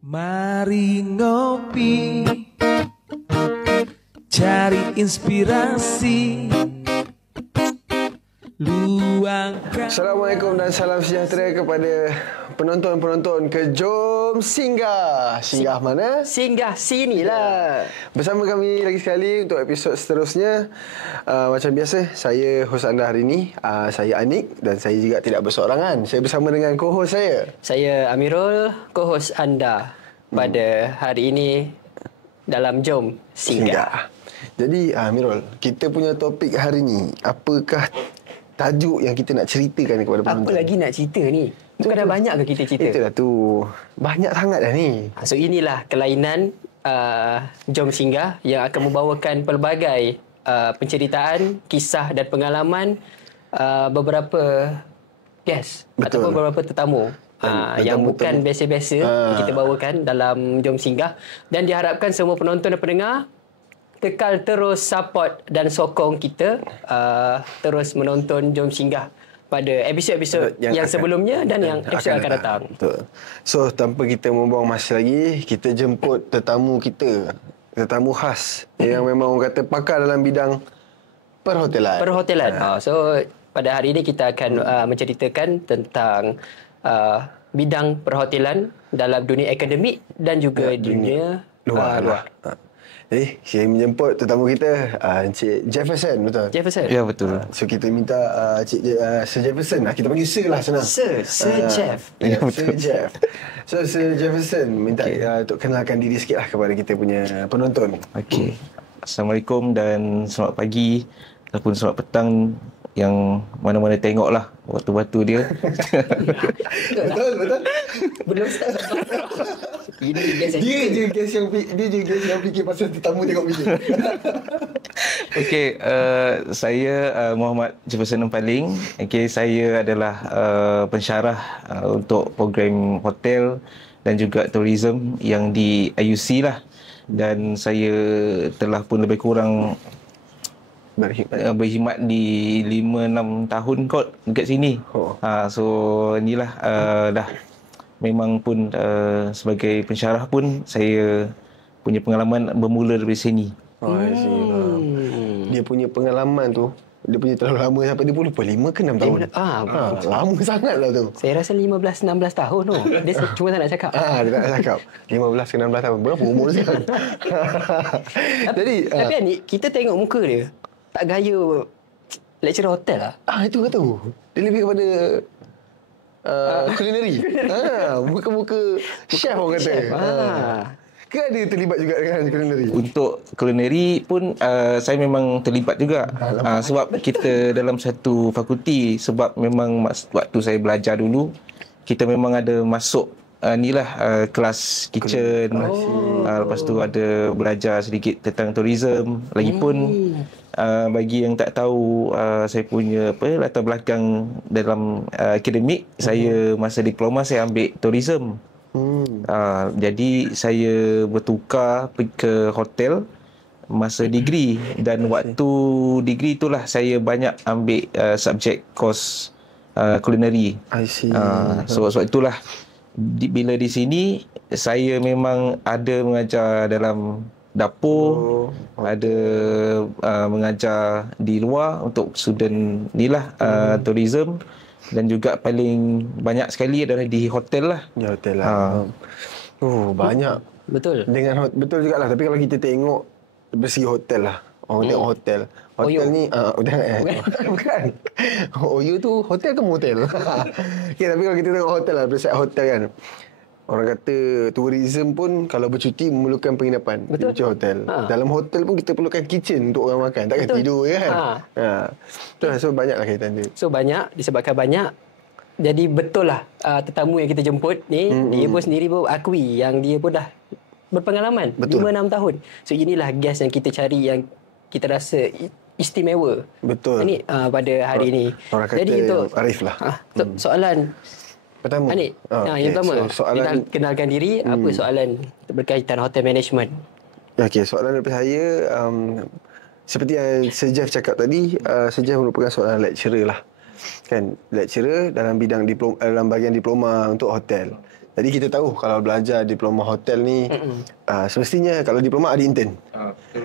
Mari ngopi, cari inspirasi, luangkan. Assalamualaikum dan salam sejahtera kepada penonton-penonton ke Jom Singgah. Singgah mana? Singgah sinilah. Bersama kami lagi sekali untuk episod seterusnya. Macam biasa, saya hos anda hari ini. Saya Anik dan saya juga tidak berseorangan. Saya bersama dengan co-host saya. Saya Amirul, co-host anda pada hari ini dalam Jom Singgah. Jadi Amirul, kita punya topik hari ini, apakah tajuk yang kita nak ceritakan kepada penonton? Apa lagi nak cerita ni? Bukan dah banyak ke kita cerita? Itulah tu. Banyak sangat dah ni. So inilah kelainan Jom Singgah yang akan membawakan pelbagai penceritaan, kisah dan pengalaman beberapa guest ataupun beberapa tetamu. Yang bukan biasa-biasa kita bawakan dalam Jom Singgah. Dan diharapkan semua penonton dan pendengar kekal terus support dan sokong kita terus menonton Jom Singgah pada episod-episod yang sebelumnya dan yang episod akan datang. Betul. So tanpa kita membuang masa lagi, kita jemput tetamu kita, tetamu khas yang memang orang kata pakar dalam bidang perhotelan. So pada hari ini kita akan menceritakan tentang bidang perhotelan dalam dunia akademik dan juga dunia luar. Jadi saya menjemput tetamu kita Encik Jefferson, betul? Jefferson. Ya, betul. So kita minta Sir Jefferson lah. Kita panggil Sir lah, senang. Sir Jeff. Ya, Sir Jeff. So Sir Jefferson minta untuk kenalkan diri sikit lah kepada kita punya penonton. Okey. Assalamualaikum dan selamat pagi ataupun selamat petang yang mana-mana tengok lah waktu-waktu dia. Betul. Belum start. Dia je guest yang fikir pasal tetamu tengok video. Okey, saya Muhammad Jefferson Empaling. Okey, saya adalah pensyarah untuk program hotel dan juga tourism yang di IUC lah. Dan saya telah pun lebih kurang berkhidmat di 5-6 tahun kot dekat sini. So inilah dah memang pun sebagai pensyarah pun saya punya pengalaman bermula dari sini. Dia punya pengalaman tu, dia punya terlalu lama sampai dia pun lupa 5 ke 6 tahun. Lama sangat lah tu. Saya rasa 15-16 tahun tu. Dia cuma tak nak cakap. Dia tak nak cakap. 15 ke 16 tahun. Berapa umur sekarang? Tapi ni kita tengok muka dia, tak gaya lecturer hotel lah. Itu kata tu. Dia lebih kepada culinary. Muka-muka chef orang kata. Ke ada terlibat juga dengan culinary? Untuk culinary pun saya memang terlibat juga. Sebab kita dalam satu fakulti, sebab memang waktu saya belajar dulu, kita memang ada masuk kelas kitchen. Lepas tu ada belajar sedikit tentang tourism. Lagipun bagi yang tak tahu saya punya latar belakang dalam akademik, saya masa diploma saya ambil tourism. Jadi saya bertukar pergi ke hotel masa degree, dan waktu degree itulah saya banyak ambil subjek course culinary. I see. So itulah bila di sini saya memang ada mengajar dalam dapur, ada mengajar di luar untuk student tourism, dan juga paling banyak sekali adalah di hotel lah. Di hotel lah. Banyak. Betul. Betul jugalah. Tapi kalau kita tengok dari segi hotel lah. Orang tengok hotel. Hotel ni bukan. OYO tu hotel ke motel? Okay, tapi kalau kita tengok hotel lah, dari hotel kan, orang kata tourism pun kalau bercuti memerlukan penginapan. Betul. Di hotel. Dalam hotel pun kita perlukan kitchen untuk orang makan. Takkan tidur je kan? So banyaklah kaitan dia. So banyak, disebabkan banyak. Jadi betul lah tetamu yang kita jemput ni, dia pun sendiri pun akui yang dia pun dah berpengalaman 5-6 tahun. So inilah guest yang kita cari, yang kita rasa istimewa. Betul. Ini pada hari ini. Orang kata jadi untuk arif lah. Soalan pertama. Anik, yang pertama, soalan, kenalkan diri. Apa soalan berkaitan hotel management? Okey, soalan daripada saya, seperti yang Sir Jeff cakap tadi, Sir Jeff merupakan seorang lecturer lah. Kan, lecturer dalam bidang dalam bahagian diploma untuk hotel. Jadi kita tahu kalau belajar diploma hotel ni semestinya kalau diploma ada intern.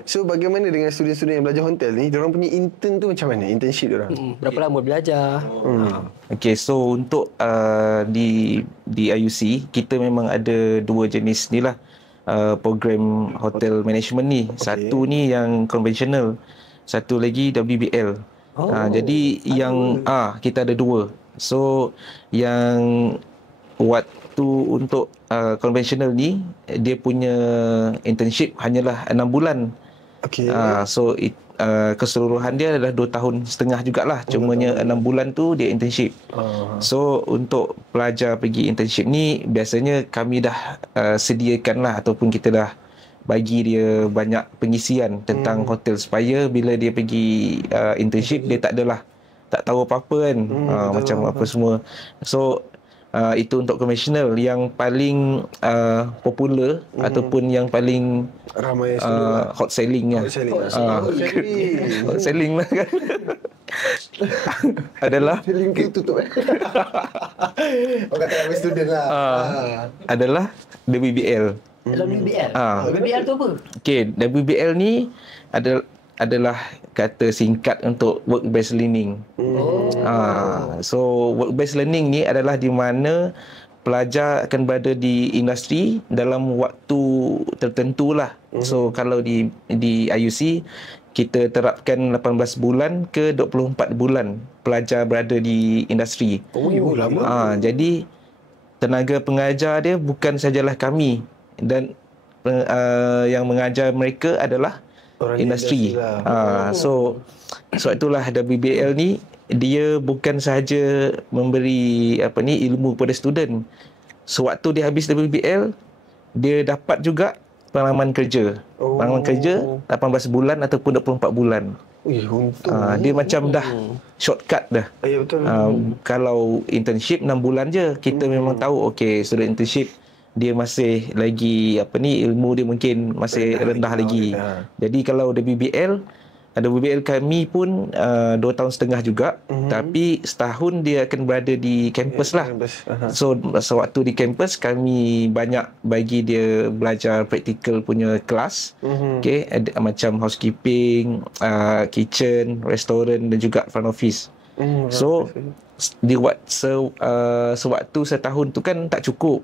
So bagaimana dengan student-student yang belajar hotel ni, diorang punya intern tu macam mana? Internship diorang? Berapa lama belajar? Okay, so untuk di IUC kita memang ada dua jenis ni lah program hotel management ni. Satu ni yang konvensional, satu lagi WBL. Jadi yang kita ada dua. So yang waktu untuk konvensional ni dia punya internship hanyalah 6 bulan. Okay. So keseluruhan dia adalah 2 tahun setengah jugalah. Cumanya 6 bulan tu dia internship. So untuk pelajar pergi internship ni biasanya kami dah sediakan lah ataupun kita dah bagi dia banyak pengisian tentang hotel supaya bila dia pergi internship dia tak tahu apa-apa kan. Macam apa semua. So itu untuk konvensional. Yang paling popular ataupun yang paling Ramai hot selling lah. Hot selling lah kan. Adalah Selling ke tutup Orang kata ramai student lah. adalah WBL. WBL. WBL tu apa? Okay, WBL ni adalah kata singkat untuk work based learning. So work based learning ni adalah di mana pelajar akan berada di industri dalam waktu tertentu lah. So kalau di IUC kita terapkan 18 bulan ke 24 bulan pelajar berada di industri. Lama. Jadi tenaga pengajar dia bukan sajalah kami, dan yang mengajar mereka adalah Orang industri. lah. So sebab itulah WBL ni dia bukan sahaja memberi ilmu kepada student. Sewaktu dia habis WBL, dia dapat juga pengalaman kerja. Pengalaman kerja 18 bulan ataupun 24 bulan. Untung. Dia macam dah shortcut dah. Ya, betul. Kalau internship 6 bulan je, kita memang tahu okey, student internship dia masih lagi ilmu dia mungkin masih rendah lagi. Jadi kalau WBL kami pun 2 tahun setengah juga, tapi setahun dia akan berada di kampus lah. So sewaktu di kampus kami banyak bagi dia belajar praktikal punya kelas. Okay, macam housekeeping, kitchen, restoran dan juga front office. So sewaktu setahun tu kan tak cukup.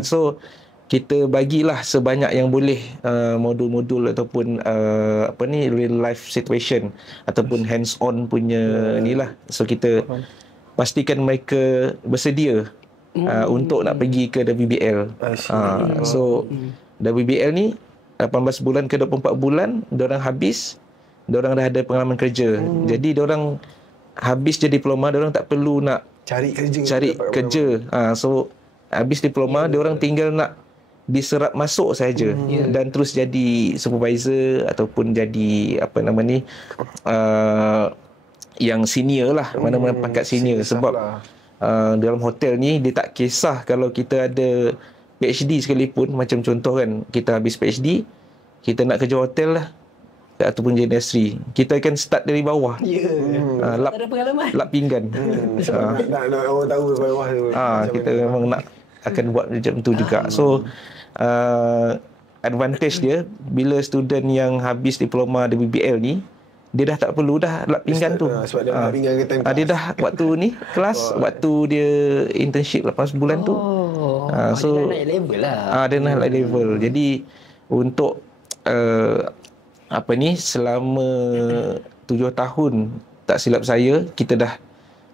So kita bagilah sebanyak yang boleh modul-modul ataupun real life situation ataupun hands on punya ni lah. So kita pastikan mereka bersedia untuk nak pergi ke WBL. So WBL ni 18 bulan ke 24 bulan diorang habis, diorang dah ada pengalaman kerja. Jadi diorang habis je diploma, diorang tak perlu nak Cari kerja. So habis diploma diorang tinggal nak diserap masuk saja dan terus jadi supervisor ataupun jadi yang senior lah, mana-mana pangkat senior. Sebab dalam hotel ni dia tak kisah kalau kita ada PhD sekalipun. Macam contoh kan, kita habis PhD, kita nak kerja hotel lah ataupun di industri, kita akan start dari bawah. Tak ada pengalaman. Lap pinggan. Nak orang tahu bawah tu. Kita memang nak akan buat macam tu juga. So advantage dia bila student yang habis diploma WBL ni, dia dah tak perlu dah lap pinggan tu. Sebab dia lap pinggan ke time dia dah waktu ni kelas, waktu dia internship 18 bulan tu. So dia dah naik level lah. Dia naik level. Jadi untuk selama 7 tahun tak silap saya kita dah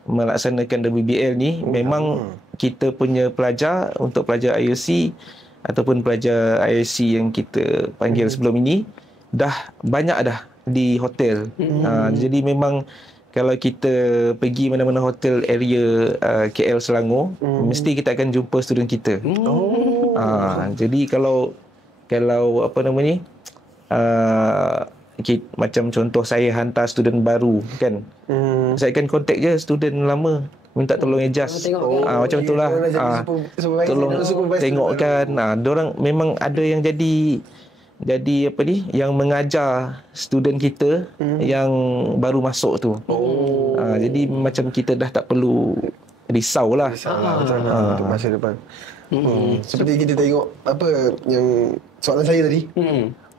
melaksanakan WBL ni. Memang kita punya pelajar, untuk pelajar IUC ataupun pelajar ISC yang kita panggil sebelum ini, dah banyak dah di hotel. Jadi memang kalau kita pergi mana-mana hotel area KL Selangor, mesti kita akan jumpa student kita. Jadi kalau macam contoh saya hantar student baru kan, saya akan contact je student lama, minta tolong adjust. Macam itulah. Tolong tengokkan. Diorang memang ada yang jadi yang mengajar student kita yang baru masuk tu. Jadi macam kita dah tak perlu risau lah. Untuk masa depan. Seperti kita tengok apa yang soalan saya tadi.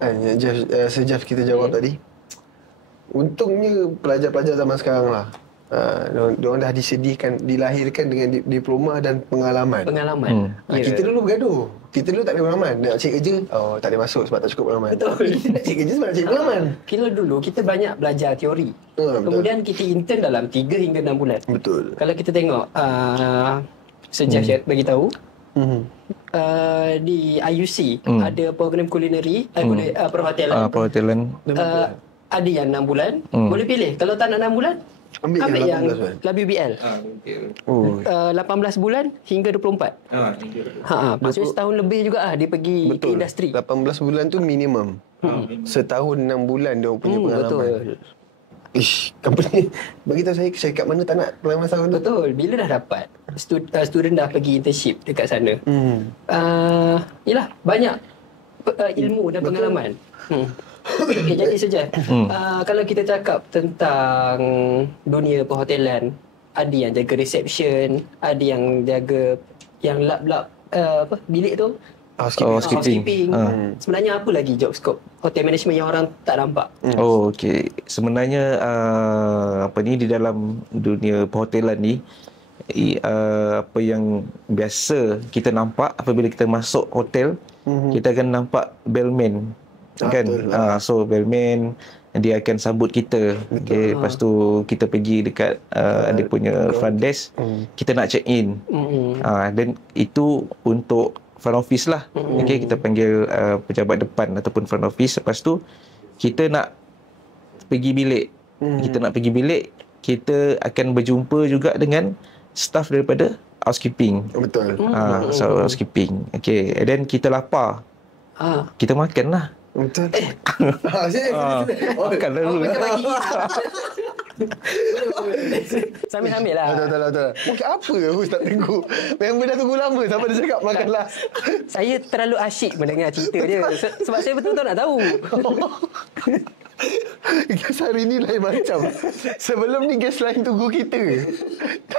Yang Sir Jeff kita jawab tadi. Untungnya pelajar-pelajar zaman sekarang lah. Diorang dah dilahirkan dengan diploma dan pengalaman. Kita dulu bergaduh. Kita dulu tak ada pengalaman. Nak cari kerja, tak boleh masuk sebab tak cukup pengalaman. Betul. Nak cari kerja sebab nak cari pengalaman. Kira dulu kita banyak belajar teori. Kemudian kita intern dalam 3 hingga 6 bulan. Betul. Kalau kita tengok Sejak bagi tahu di IUC ada program kulineri, perhotelan. Perhotelan. Ada yang 6 bulan. Boleh pilih. Kalau tak nak 6 bulan, ambil yang LBBL. 18 bulan hingga 24. Maksudnya setahun lebih juga dia pergi Betul. industri. 18 bulan tu minimum. Setahun 6 bulan dia punya pengalaman. Betul. Ish, company bagi tahu saya syarikat mana tak nak pengalaman setahun tu. Betul. Bila dah dapat student dah pergi internship dekat sana. Yalah, banyak ilmu dan pengalaman. Okay, jadi saja. Kalau kita cakap tentang dunia perhotelan, ada yang jaga reception, ada yang jaga yang lap-lap bilik tu. Housekeeping. Sebenarnya apa lagi job scope hotel management yang orang tak nampak? Okey. Sebenarnya di dalam dunia perhotelan ni apa yang biasa kita nampak apabila kita masuk hotel, kita akan nampak bellman. Kan? So bellman dia akan sambut kita. Okay, lepas tu kita pergi dekat dia punya front desk, kita nak check in. Dan itu untuk front office lah. Okay, kita panggil pejabat depan ataupun front office. Lepas tu kita nak pergi bilik. Kita akan berjumpa juga dengan staff daripada housekeeping. Betul. So housekeeping. Okay, and then kita lapar. Kita makan lah. Betul. Makan dulu. Sambil-sambil lah. Betul. Mungkin apa host tak tunggu. Member dah tunggu lama sampai dia cakap makan last. Saya terlalu asyik mendengar cerita dia. Sebab saya betul-betul nak tahu. Guest hari ni lain macam. Sebelum ni guest lain tunggu kita.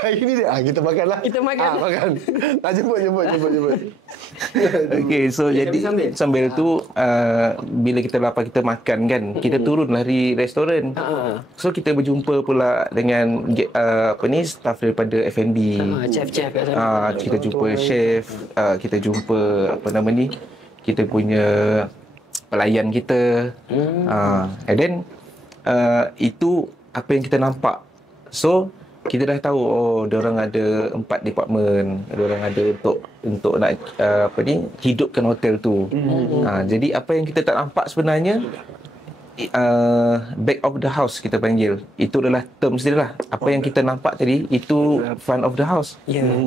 Hari ni dia, kita makan lah. Kita makan. Makan. Jemput. Okay, so jadi sambil tu bila kita lapar kita makan kan, kita turun dari restoran. So kita berjumpa pula dengan staff daripada F&B. Chef-chef kat sana. Kita jumpa chef, kita jumpa kita punya pelayan kita. And then itu apa yang kita nampak. So kita dah tahu diorang ada 4 department, diorang ada untuk nak hidupkan hotel tu. Jadi apa yang kita tak nampak sebenarnya back of the house kita panggil. Itu adalah terms dia lah. Apa yang kita nampak tadi itu front of the house.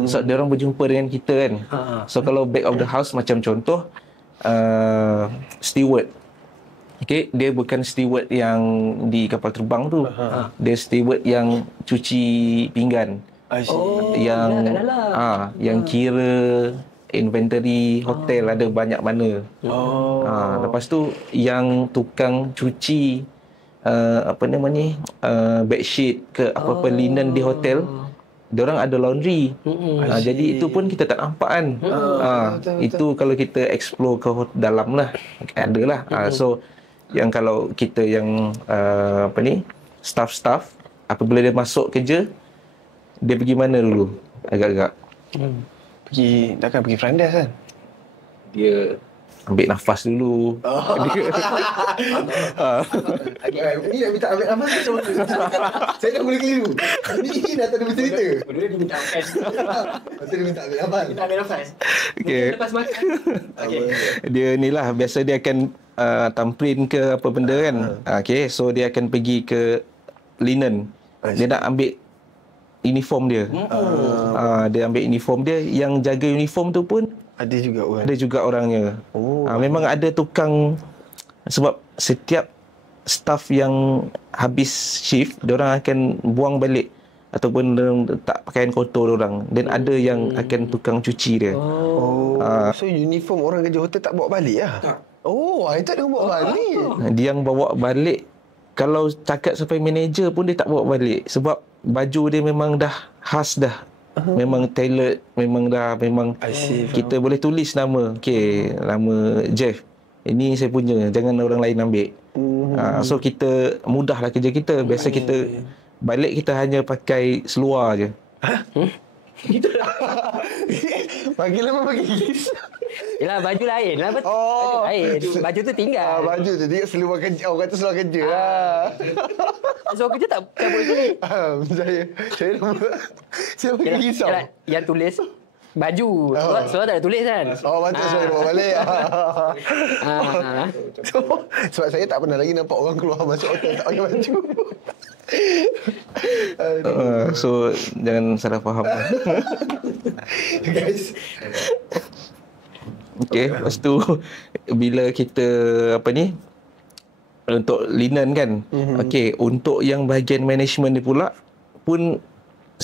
So diorang berjumpa dengan kita kan. So kalau back of the house macam contoh steward. Okay, dia bukan steward yang di kapal terbang tu. Dia steward yang cuci pinggan. Yang kira inventory hotel ada banyak mana. Lepas tu yang tukang cuci bedsheet ke apa-apa linen di hotel, diorang ada laundry. Jadi itu pun kita tak nampak kan. Itu kalau kita explore ke dalam lah, ada lah. So yang kalau kita yang staff apabila dia masuk kerja, dia pergi mana dulu agak-agak? Takkan pergi front desk kan? Dia ambil nafas dulu. Ini nak minta ambil nafas macam mana? Saya dah boleh keliru. Ini dah tak ada bercerita. Dia minta makan. Lepas dia minta ambil nafas. Kita ambil nafas. Okay. Lepas makan. Dia ni lah, biasa dia akan tamprin ke apa benda kan. Okay, so dia akan pergi ke linen. Dia nak ambil uniform dia. Dia ambil uniform dia. Yang jaga uniform tu pun ada juga orangnya. Memang ada tukang, sebab setiap staff yang habis shift, diorang akan buang balik ataupun letak pakaian kotor diorang. Dan ada yang akan tukang cuci dia. So uniform orang kerja hotel tak bawa balik lah? Tak. Itu dia bawa balik. Dia yang bawa balik, kalau cakap sampai manager pun dia tak bawa balik. Sebab baju dia memang dah khas dah. memang tailored, memang kita boleh tulis nama. Okey, nama Jeff. Ini saya punya, jangan orang lain ambil. So kita mudahlah kerja kita. Biasa kita balik kita hanya pakai seluar je. Bagi lama bagi kisah. Yelah, baju lain lah. Baju lain. Baju tu tinggal. Baju tu dia seluar kerja. Orang kata seluar kerja lah. So kerja tak cabut sini. Saya bagi kisah. Yang tulis baju. Suara tak ada tulis kan? Patut saya bawa balik. Sebab saya tak pernah lagi nampak orang keluar masuk hotel tak pakai baju. So jangan salah faham. Guys. Okey, lepas tu bila kita untuk linen kan. Okey, untuk yang bahagian management ni pula pun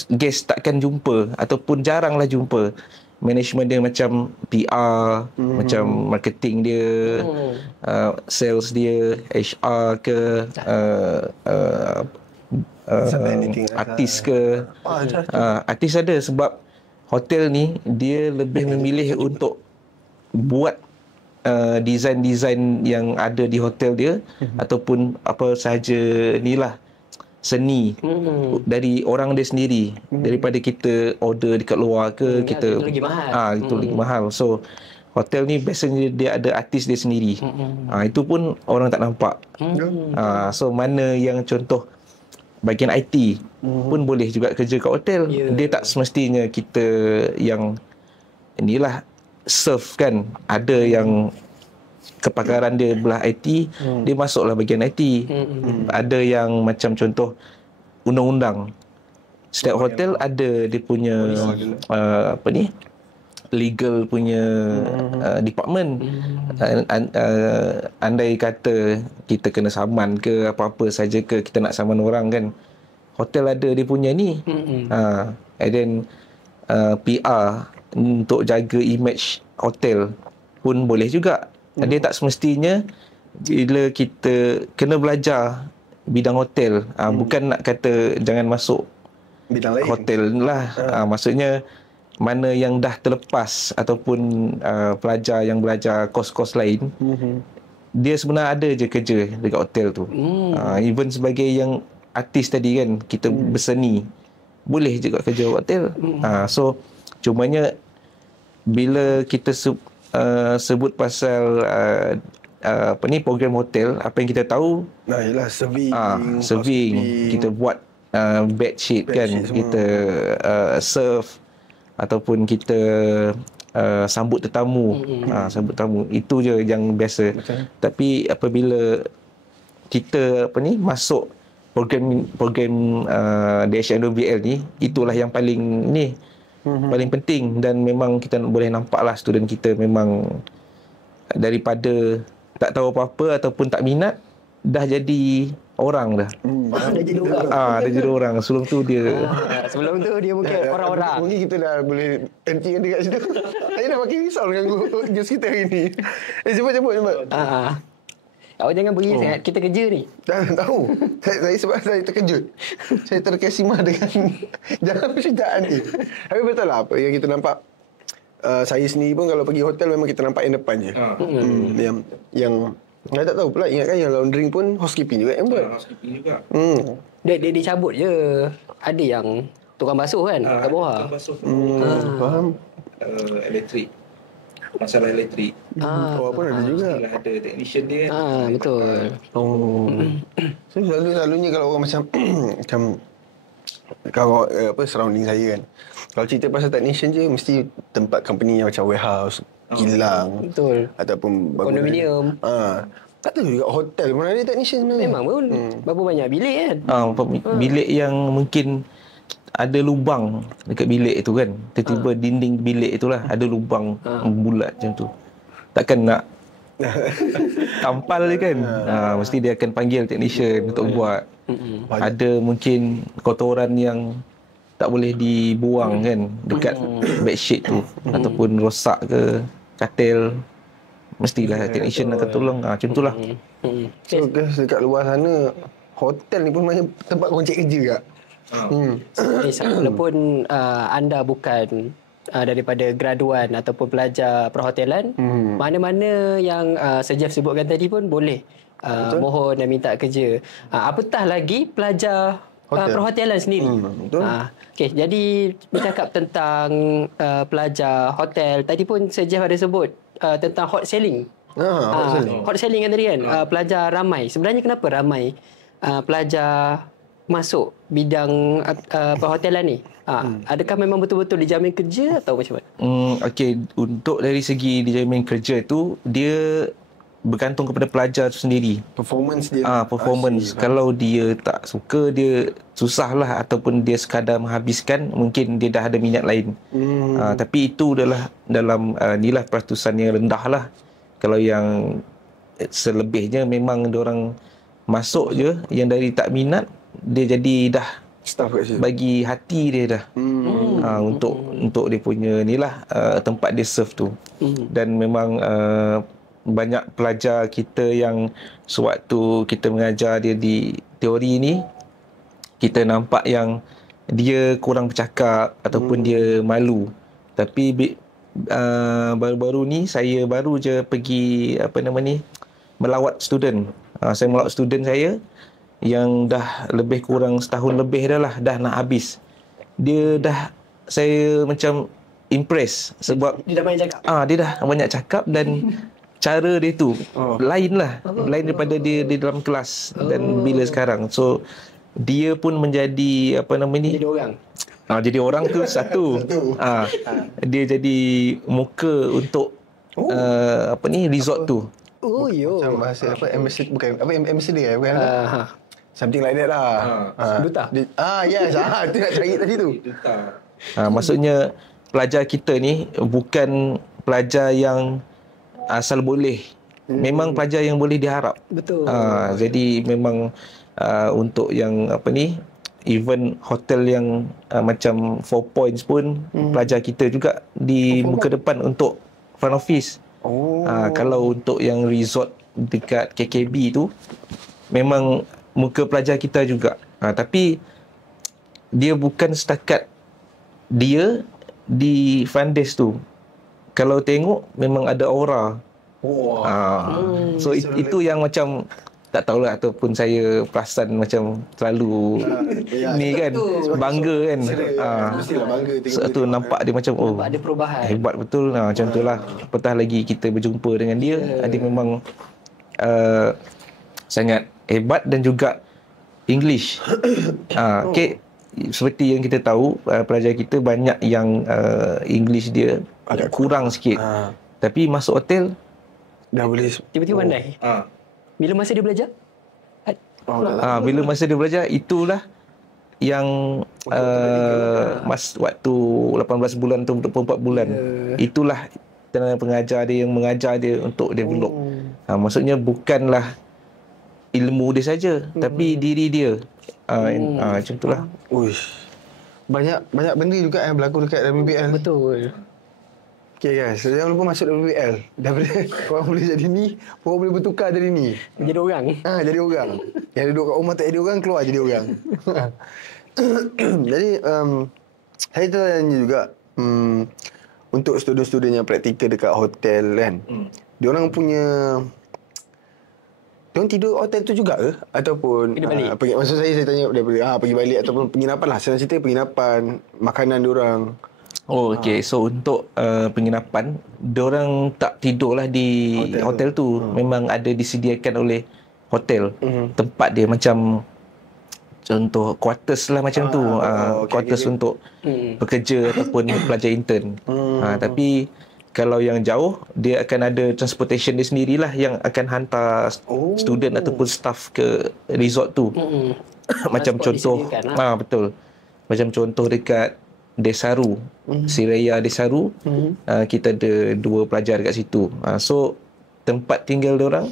guest takkan jumpa ataupun jaranglah jumpa. Management dia macam PR, macam marketing dia, sales dia, HR ke, artis ke. Artis ada sebab hotel ni dia lebih memilih untuk buat design-design yang ada di hotel dia ataupun apa sahaja nilah seni dari orang dia sendiri daripada kita order dekat luar ke kita itu lagi mahal. Itu lagi mahal. So hotel ni biasanya dia ada artis dia sendiri. Itu pun orang tak nampak. So mana yang contoh bahagian IT pun boleh juga kerja kat hotel. Dia tak semestinya kita yang inilah serve kan. Ada yang kepakaran dia belah IT, dia masuklah bahagian IT. Ada yang macam contoh undang-undang. Setiap hotel ada dia punya legal punya department. Andai kata kita kena saman ke apa-apa saja ke, kita nak saman orang kan, hotel ada dia punya ni. And then PR untuk jaga image hotel pun boleh juga. Dia tak semestinya bila kita kena belajar bidang hotel. Bukan nak kata jangan masuk bidang lain hotel lah. Maksudnya mana yang dah terlepas ataupun pelajar yang belajar kos-kos lain, dia sebenarnya ada je kerja dekat hotel tu. Even sebagai yang artis tadi kan, kita berseni, boleh juga kerja hotel. So cumanya bila kita sebut pasal program hotel, apa yang kita tahu, ialah serving, kita buat bed sheet kan, kita serve ataupun kita sambut tetamu. Sambut tetamu itu je yang biasa. Tapi apabila kita masuk program DHMWL ni, itulah yang paling paling penting. Dan memang kita boleh nampaklah student kita memang daripada tak tahu apa-apa ataupun tak minat, dah jadi orang dah. Dah jadi orang. Dah jadi orang. Sebelum tu dia mungkin orang-orang. Mungkin kita dah boleh hentikan dekat situ. Saya dah makin risau dengan jus kita hari ni. Cepat. Awak jangan beri sangat kita kerja ni. Tak tahu. Saya sebab saya terkejut. Saya terkesima dengan jalan percintaan ni. Tapi betul lah apa yang kita nampak. Saya sendiri pun kalau pergi hotel memang kita nampak yang depan je. Yang saya tak tahu pula, ingatkan yang laundering pun housekeeping juga yang buat. Housekeeping juga. Dia dicabut je. Ada yang tukang basuh kan kat bawah. Tukang basuh. Faham. Elektrik. Masalah elektrik. Pun ada juga. Ada technician dia kan. Betul. So selalunya kalau orang macam kalau surrounding saya kan, kalau cerita pasal technician je mesti tempat company yang macam warehouse, kilang, betul, ataupun kondominium. Tak tahu juga hotel pun ada technician sebenarnya. Memang pun. Berapa banyak bilik kan? Bilik yang mungkin ada lubang dekat bilik tu kan. Tiba-tiba dinding bilik itulah ada lubang bulat macam tu. Takkan nak tampal je kan. Mesti dia akan panggil technician untuk buat. Ada mungkin kotoran yang tak boleh dibuang kan dekat bedsheet tu, ataupun rosak ke katil, mestilah technician akan tolong. Macam itulah. So guys, dekat luar sana hotel ni pun banyak tempat koncik kerja kat. Walaupun anda bukan daripada graduan ataupun pelajar perhotelan, mana-mana yang Sir Jeff sebutkan tadi pun boleh mohon dan minta kerja. Apatah lagi pelajar perhotelan sendiri. Okey, jadi bercakap tentang pelajar hotel, tadi pun Sir Jeff ada sebut tentang hot selling. Hot selling kan tadi kan, pelajar ramai. Sebenarnya kenapa ramai pelajar masuk bidang perhotelan ni? Adakah memang betul-betul dijamin kerja atau macam mana? Okey, untuk dari segi dijamin kerja tu, dia bergantung kepada pelajar tu sendiri. Performance dia. Performance. Kalau dia tak suka, dia susahlah, ataupun dia sekadar menghabiskan, mungkin dia dah ada minat lain. Tapi itu adalah dalam nilai peratusan yang rendah lah. Kalau yang selebihnya memang diorang masuk je, yang dari tak minat, dia jadi dah Staff kat situ. bagi hati dia dah. Untuk dia punya ni lah, tempat dia serve tu. Dan memang banyak pelajar kita yang sewaktu kita mengajar dia di teori ni, kita nampak yang dia kurang bercakap ataupun dia malu. Tapi baru-baru ni saya baru je pergi melawat student. Saya melawat student saya yang dah lebih kurang setahun lebih dah nak habis. Saya macam impress sebab Dia dah banyak cakap. dia dah banyak cakap dan cara dia tu lain daripada dia di dalam kelas dan bila sekarang. So dia pun menjadi Jadi orang. jadi orang tu satu. Dia jadi muka untuk resort tu. Macam bahasa ambassador, bukan ambassador bukan? Something like that lah. Duta. Yes. Tu nak cari tadi tu. Maksudnya pelajar kita ni bukan pelajar yang asal boleh. Memang pelajar yang boleh diharap. Betul. Jadi memang untuk yang even hotel yang macam 4 points pun pelajar kita juga di muka depan untuk front office. Kalau untuk yang resort dekat KKB tu memang muka pelajar kita juga. Tapi dia bukan setakat dia di front desk tu. Kalau tengok memang ada aura. So itu yang macam tak tahulah, ataupun saya perasan macam terlalu ni kan, bangga kan. Mestilah bangga tengok Tu nampak dia macam Nampak ada perubahan. hebat betul. Macam tu lah. Apatah lagi kita berjumpa dengan dia, dia memang sangat hebat dan juga English. Okay, seperti yang kita tahu, pelajar kita banyak yang English dia agak kurang sikit. Tapi masuk hotel dah boleh. Tiba-tiba pandai. Bila masa dia belajar? bila masa dia belajar, itulah yang waktu 18 bulan tu, 24 bulan, itulah pengajar dia yang mengajar dia untuk develop. Maksudnya bukanlah ilmu dia saja, tapi diri dia. Macam itulah. Uish. Banyak benda juga yang berlaku dekat WBL. Betul. Okay guys, jangan lupa masuk WBL. Daripada korang boleh jadi ni, korang boleh bertukar jadi ni. Jadi orang. Jadi orang. Yang duduk kat rumah tak jadi orang, keluar jadi orang. Jadi saya tanya juga, untuk student-student yang praktikal dekat hotel kan, diorang punya, diorang tidur hotel tu juga ke? Ataupun Pergi balik? maksud saya tanya daripada pergi balik ataupun penginapan lah. Senang cerita penginapan, makanan diorang. Okay. So untuk penginapan, diorang tak tidurlah di hotel tu. Memang ada disediakan oleh hotel tempat dia, macam contoh quarters lah macam tu. Quarters untuk pekerja ataupun pelajar intern. Tapi kalau yang jauh, dia akan ada transportation dia sendirilah yang akan hantar student ataupun staff ke resort tu. Macam contoh, betul. Macam contoh dekat Desaru, Siraya Desaru, kita ada 2 pelajar dekat situ. So tempat tinggal diorang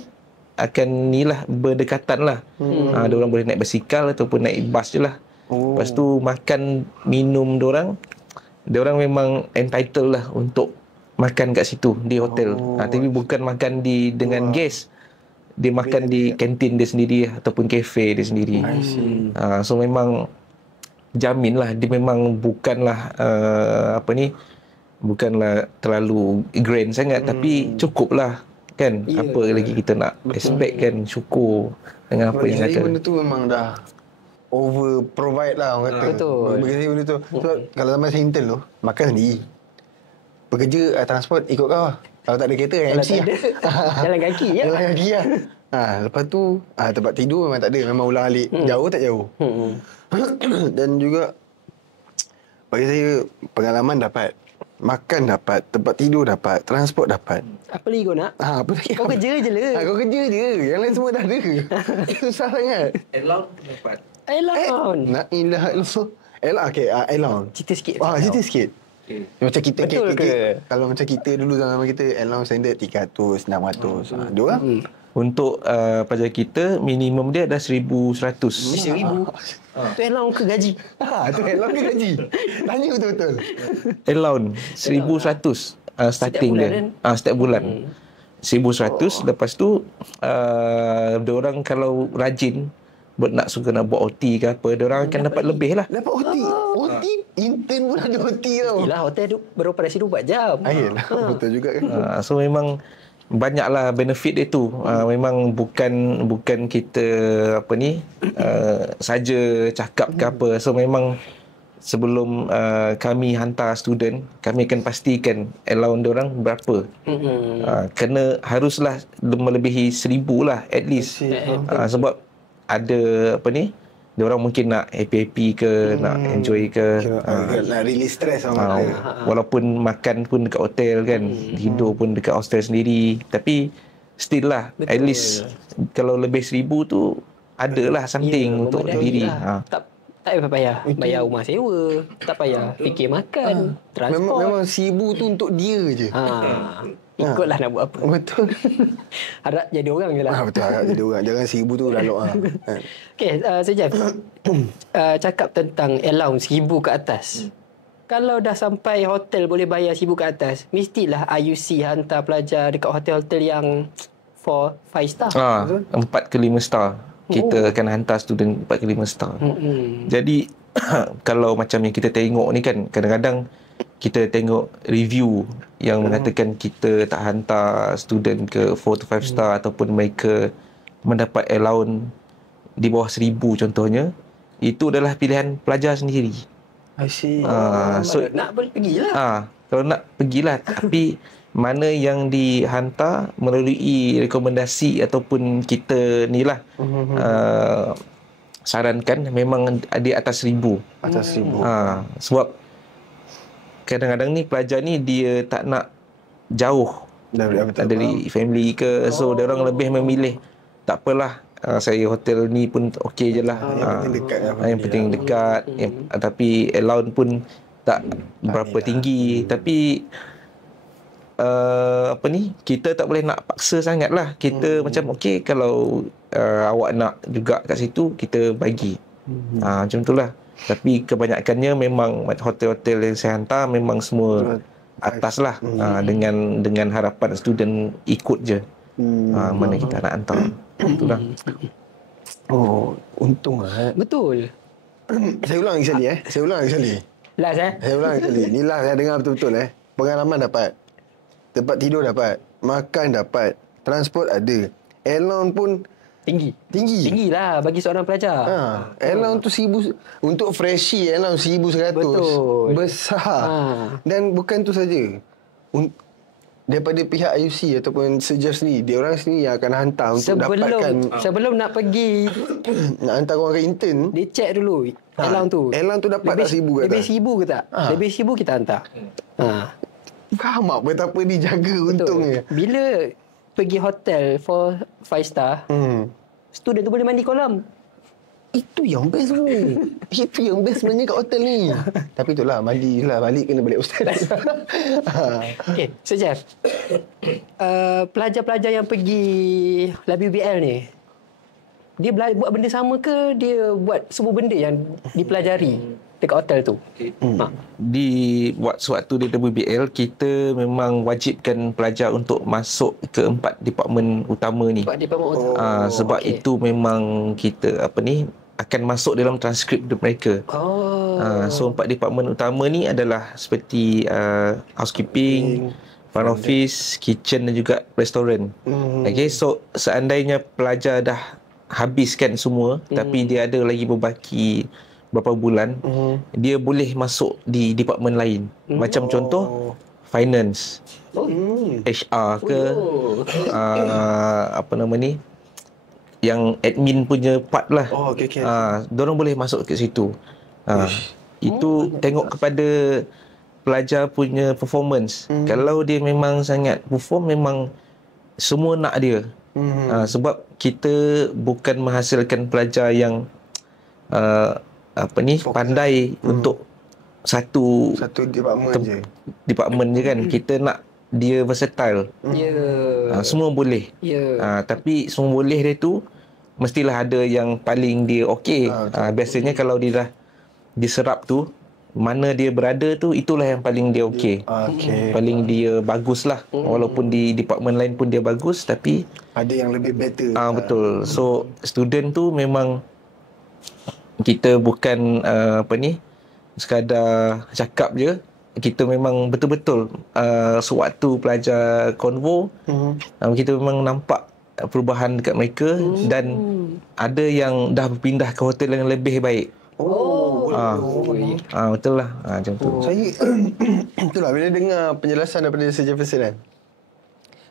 akan nilah berdekatan lah. Diorang boleh naik basikal ataupun naik bas je lah. Lepas tu makan minum diorang memang entitled lah untuk makan kat situ di hotel. Tapi bukan makan dengan guest. Dia makan di kantin dia sendiri ataupun kafe dia sendiri. So memang jamin lah, dia memang bukanlah bukanlah terlalu grand sangat, tapi cukup lah kan. Apa lagi kita nak expect kan, syukur dengan apa Bagi yang saya ada. benda tu memang dah over provide lah orang kata. Betul. Bagi saya benda tu. Sebab kalau zaman saya intern tu, makan sendiri. Bekerja transport ikut kau lah. Kalau tak ada kereta, Kalau MC tak lah. ada, jalan kaki je. Jalan kaki lah. Lepas tu tempat tidur memang tak ada. Memang ulang alik. Jauh tak jauh. Dan juga bagi saya pengalaman dapat, makan dapat, tempat tidur dapat, transport dapat. Apa lagi kau nak? Apa lagi? Kau kerja je lah. Kau kerja je. Yang lain semua dah ada. Susah sangat. Allowance dapat. Allowance. La ilaha illallah. Okay, allowance. Cerita sikit. Cerita sikit. Macam kita, Betul ke? kalau macam kita dulu zaman kita, allowance standard 300, 600. Dia orang? Untuk pelajar kita, minimum dia dah 1,100. 1,000. Tu allowance ke gaji? Tu allowance ke gaji? Tanya betul-betul. Allowance 1,100 starting bulan dia. Setiap bulan. 1,100. Lepas tu diorang kalau rajin nak buat OT ke apa, diorang akan dapat lebih lah. Dapat OT. OT, intern pun ada OT tau. Yelah, hotel tu beroperasi 24 jam. Ayolah, betul juga kan. So memang banyaklah benefit dia tu. Memang bukan kita saja cakap ke apa. So memang sebelum kami hantar student, kami akan pastikan allowance diorang berapa. Kena haruslah melebihi 1,000 lah at least. Sebab ada diorang mungkin nak happy-happy ke, nak enjoy ke. Nak release stress orang kata. Walaupun makan pun dekat hotel kan, tidur pun dekat hostel sendiri, tapi still lah, at least kalau lebih 1,000 tu adalah something untuk diri. Tak payah bayar rumah sewa, tak payah fikir makan, transport. Memang 1,000 tu untuk dia je. Ikutlah nak buat apa. Betul. Harap jadi orang je lah. Betul, harap jadi orang. Jangan 1,000 tu lalok lah. Okay, Sejaf. Cakap tentang allowance 1,000 ke atas. Kalau dah sampai hotel boleh bayar 1,000 ke atas, mestilah IUC hantar pelajar dekat hotel-hotel yang 4-5 star. 4 ke 5 star. Kita akan hantar student 4 ke 5 star. Jadi kalau macam yang kita tengok ni kan, kadang-kadang kita tengok review yang mengatakan kita tak hantar student ke 4 to 5 star ataupun mereka mendapat allowance di bawah 1,000 contohnya, itu adalah pilihan pelajar sendiri. I see. So nak pergilah. Kalau nak pergilah, tapi mana yang dihantar melalui rekomendasi ataupun kita ni lah sarankan memang di atas 1,000. Atas 1,000. Sebab kadang-kadang ni pelajar ni dia tak nak jauh dari family ke, so dia orang lebih memilih tak apalah, saya hotel ni pun okey je lah, yang penting dekat, tapi allowance pun tak berapa tinggi, tapi kita tak boleh nak paksa sangat lah. Kita macam okey, kalau awak nak juga kat situ, kita bagi. Macam tu lah. Tapi kebanyakannya memang hotel-hotel yang saya hantar memang semua atas lah, dengan harapan student ikut je mana kita nak hantar. Itulah. Untung lah. Betul. Saya ulang lagi sekali Saya ulang lagi sekali. Last Saya ulang lagi sekali. Ni lah saya dengar betul-betul Pengalaman dapat, tempat tidur dapat, makan dapat, transport ada, allowance pun Tinggi lah bagi seorang pelajar. Allowance tu 1,000. Untuk freshie allowance 1,100. Betul. Besar. Dan bukan tu saja. Daripada pihak IUC ataupun Sejaf sendiri, dia orang sendiri yang akan hantar untuk dapatkan. Sebelum nak pergi nak hantar orang ke intern, dia check dulu allowance tu. Allowance tu dapat tak 1,000 ke tak? Lebih 1,000 ke tak? Lebih 1,000 kita hantar. Faham tak betapa dijaga untungnya. Bila pergi hotel 4-5 star, student tu boleh mandi kolam. Itu yang best tu. Itu yang best sebenarnya kat hotel ni. Tapi itulah, mandi lah, balik kena balik ustaz. Okay, Sejaf. Pelajar-pelajar yang pergi WBL ni, dia buat benda sama ke dia buat semua benda yang dipelajari dekat hotel tu? Di sewaktu di WBL, kita memang wajibkan pelajar untuk masuk ke 4 departmen utama ni. Sebab itu memang kita akan masuk dalam transkrip mereka. So 4 department utama ni adalah seperti housekeeping, front office, kitchen dan juga restoran. Okay, so seandainya pelajar dah habiskan semua tapi dia ada lagi berbaki berapa bulan, dia boleh masuk di department lain. Macam contoh finance, HR ke, apa nama ni, yang admin punya part lah. Diorang boleh masuk ke situ. Itu tengok kepada pelajar punya performance. Kalau dia memang sangat perform, memang semua nak dia. Sebab kita bukan menghasilkan pelajar yang pandai untuk satu department je kan. Kita nak dia versatile. Semua boleh. Tapi semua boleh dia tu mestilah ada yang paling dia okey. Biasanya kalau dia dah diserap tu, mana dia berada tu, itulah yang paling dia okey. Paling dia bagus lah. Walaupun di department lain pun dia bagus, tapi ada yang lebih better. Betul. So student tu memang kita bukan sekadar cakap je. Kita memang betul-betul sewaktu pelajar konvo, kita memang nampak perubahan dekat mereka, dan ada yang dah berpindah ke hotel yang lebih baik. Betul lah. Macam tu. Saya itulah bila dengar penjelasan daripada Sir Jefferson kan,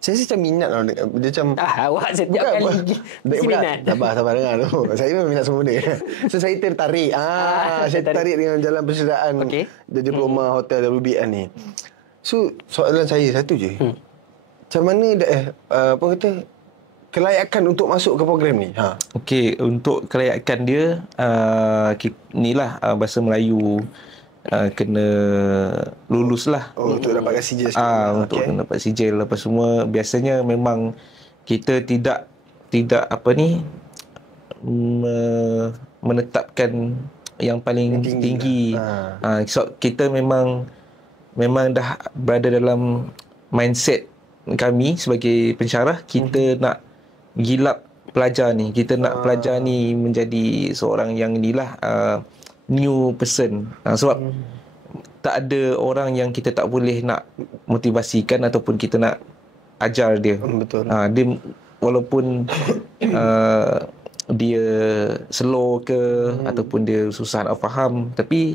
saya macam minat tau. Dia macam awak setiap kali mesti minat. Sabar dengar tu. Saya memang minat semua benda. So saya tertarik. Saya tertarik dengan jalan persediaan jadi diploma hotel WBL ni. So soalan saya satu je. Macam mana kelayakan untuk masuk ke program ni? Okey, untuk kelayakan dia, inilah bahasa Melayu, kena lulus lah. Untuk dapatkan sijil. Untuk kena dapat sijil apa semua. Biasanya memang kita tidak menetapkan yang paling tinggi. So kita memang dah berada dalam mindset kami sebagai pensyarah, kita nak gilap pelajar ni. Kita nak pelajar ni menjadi seorang yang inilah new person. Sebab tak ada orang yang kita tak boleh nak motivasikan ataupun kita nak ajar dia. Betul. Dia walaupun dia slow ke ataupun dia susah nak faham, tapi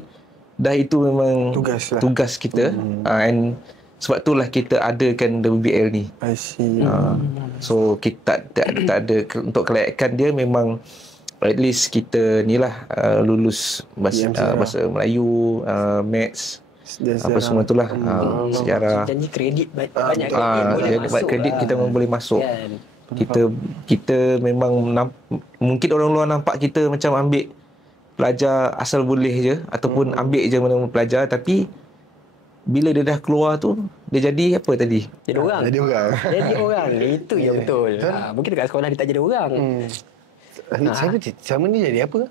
dah itu memang tugas kita. And sebab itulah kita adakan WBL ni. I see. So kita tak ada untuk kelayakan dia, memang at least kita nilah lulus bahasa Melayu, maths, apa semua itulah, sejarah. Janji kredit banyak kredit dapat kredit kita memang boleh masuk. Kita memang mungkin orang luar nampak kita macam ambil pelajar asal boleh je, ataupun ambil je mana-mana pelajar, tapi bila dia dah keluar tu, dia jadi apa tadi? Jadi orang. Itu yang betul. Mungkin dekat sekolah dia tak jadi orang. Saya sama ni jadi apa?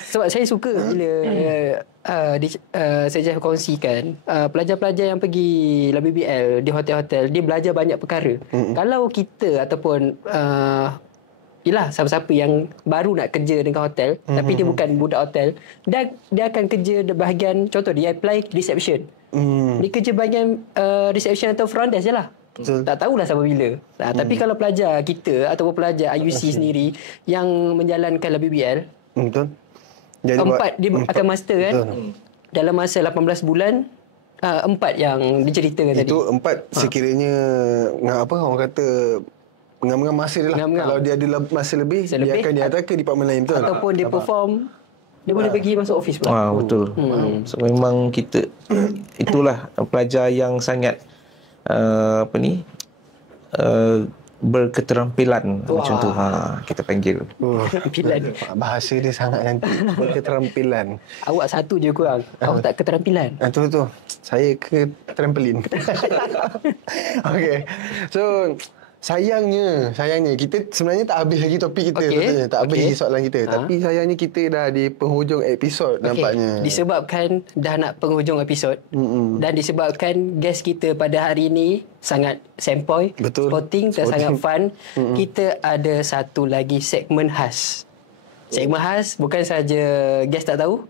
Sebab saya suka bila saya Jeff kongsikan pelajar-pelajar yang pergi LBBL di hotel-hotel, dia belajar banyak perkara. Kalau kita ataupun siapa-siapa yang baru nak kerja dengan hotel, tapi dia bukan budak hotel, dia akan kerja di bahagian, contoh dia apply reception. Dia kerja bahagian reception atau front desk je lah. Tak tahulah sampai bila. Tapi kalau pelajar kita ataupun pelajar IUC sendiri yang menjalankan LBBL, betul. Jadi dia akan master kan. Dalam masa 18 bulan, 4 yang diceritakan tadi. Itu 4 sekiranya orang kata pengam-ngam masa dia lah. Kalau dia ada masa lebih, dia akan dihantar ke department lain, betul? Ataupun dia perform, dia boleh pergi masuk office pula. Betul. So memang kita itulah pelajar yang sangat berketerampilan. Macam tu kita panggil. Keterampilan. Bahasa dia sangat cantik. Berketerampilan. Awak satu je kurang. Awak tak keterampilan. Tu. Saya ke trampolin. Okay. So Sayangnya kita sebenarnya tak habis lagi topik kita, sebenarnya tak habis lagi soalan kita. Tapi sayangnya kita dah di penghujung episod nampaknya. Disebabkan dah nak penghujung episod dan disebabkan guest kita pada hari ini sangat sempoi, sporting dan sangat fun, kita ada satu lagi segmen khas. Segmen khas bukan saja guest tak tahu,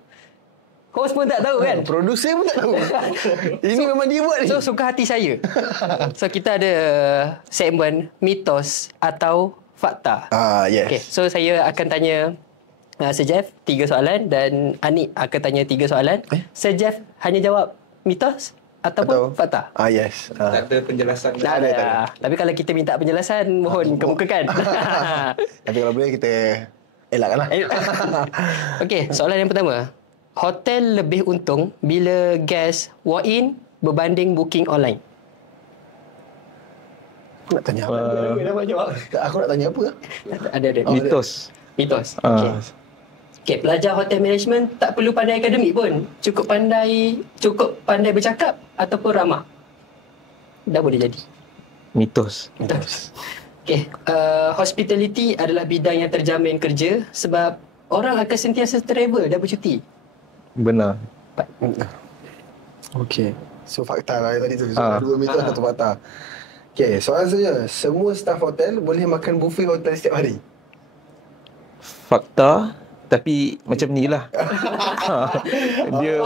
Host pun tak tahu kan. Producer pun tak tahu. Ini memang dia buat ni. So suka hati saya. So kita ada segmen mitos atau fakta. Yes. Okay, so saya akan tanya Sir Jeff 3 soalan dan Anik akan tanya 3 soalan. Sir Jeff hanya jawab mitos ataupun fakta. Yes. Tak ada penjelasan. Tak ada. Tapi kalau kita minta penjelasan, mohon kemukakan. Tapi kalau boleh kita elakkan lah. Okey, soalan yang pertama. Hotel lebih untung bila guest walk in berbanding booking online? Aku nak tanya apa? Aku nak tanya apa? Ada. Mitos. Mitos. Okey. Okey, pelajar hotel management tak perlu pandai akademik pun. Cukup pandai bercakap ataupun ramah. Dah boleh jadi. Mitos. Okey, hospitality adalah bidang yang terjamin kerja sebab orang akan sentiasa travel dan bercuti. Benar. Okey. So fakta lah tadi tu. So, 2 mitos 1 fakta. Okey, soalan seterusnya. Semua staf hotel boleh makan buffet hotel setiap hari? Fakta, tapi macam ni lah. Dia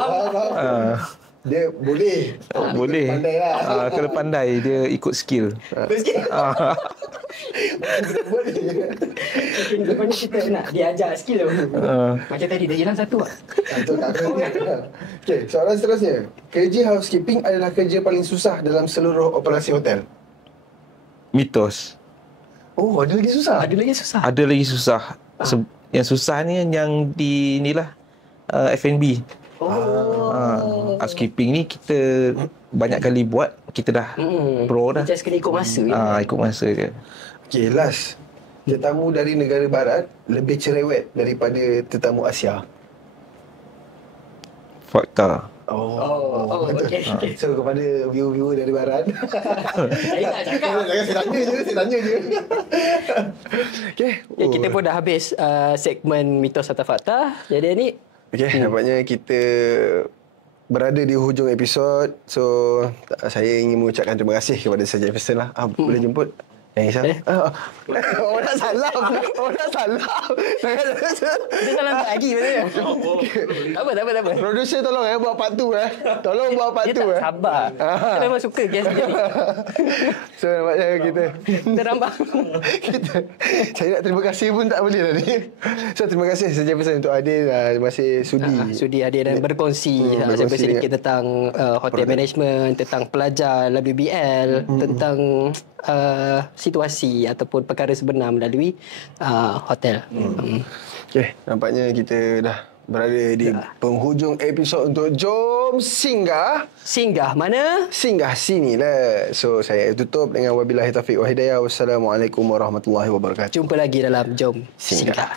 Dia boleh. boleh. Pandai lah. Kalau pandai, dia ikut skill. Boleh. Lepas ni kita nak diajar skill tu. Macam tadi dah hilang satu lah. Okey, soalan seterusnya. Kerja housekeeping adalah kerja paling susah dalam seluruh operasi hotel. Mitos. Oh, ada lagi susah? Ada lagi susah. Ada lagi susah. Yang susah ni yang di ni lah, F&B. Housekeeping ni kita banyak kali buat, kita dah pro dah. Just kena ikut masa. Ikut masa je. Okey, last. Tetamu dari negara barat lebih cerewet daripada tetamu Asia. Fakta. Okey. So kepada viewer-viewer dari barat. Saya tak cakap. Saya tanya je. Okey. Okay, kita pun dah habis segmen mitos atau fakta. Jadi ni Okey, nampaknya kita berada di hujung episod. So, saya ingin mengucapkan terima kasih kepada Sir Jefferson lah. Boleh jemput? Yang Isa? Oh, nak salam. Dia salam tak lagi betul. Tak apa. Producer tolong buat part 2 Tolong buat part 2 Dia tak sabar. Dia memang suka guest dia ni. So nampaknya kita Terambang. Saya nak terima kasih pun tak boleh tadi. So terima kasih Sir Jefferson untuk hadir, masih sudi Hadir dan berkongsi sedikit tentang hotel management, tentang pelajar WBL, tentang situasi ataupun perkara sebenar melalui hotel. Okay, nampaknya kita dah berada di penghujung episod untuk Jom Singgah. Singgah mana? Singgah sini lah. So saya tutup dengan wabillahi taufiq wa hidayah. Wassalamualaikum warahmatullahi wabarakatuh. Jumpa lagi dalam Jom Singgah. Singgah.